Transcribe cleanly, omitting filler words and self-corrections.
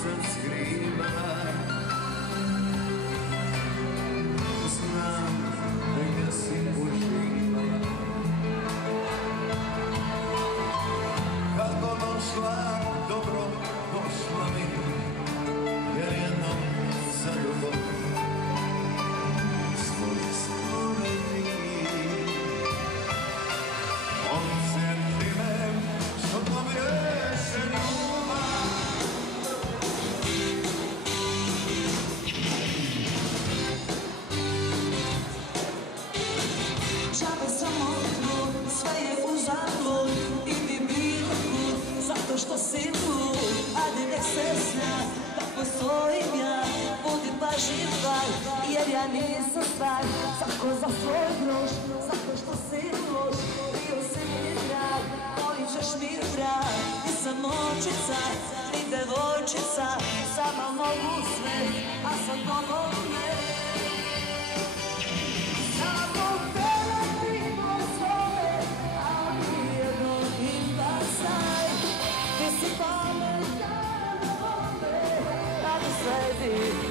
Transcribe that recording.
se skriva. Znam da jesi uživala. Kako došla, dobro došla mi, jer jednom za ljubav svoj spomeni. Odsjeti me, što pobješe ljubav. Džabe samotno, sve je uzalud, idi bilo kud, zato što si tu. Ajde nek se zna, da postojim ja, budi pažljiva, jer ja nisam stvar. Svako za svoj groš, zato što si loš, bio si mi drag, koji ćeš mi drag. Nisam očica, ni devojčica, sama mogu sve, a sad mogu ne. Baby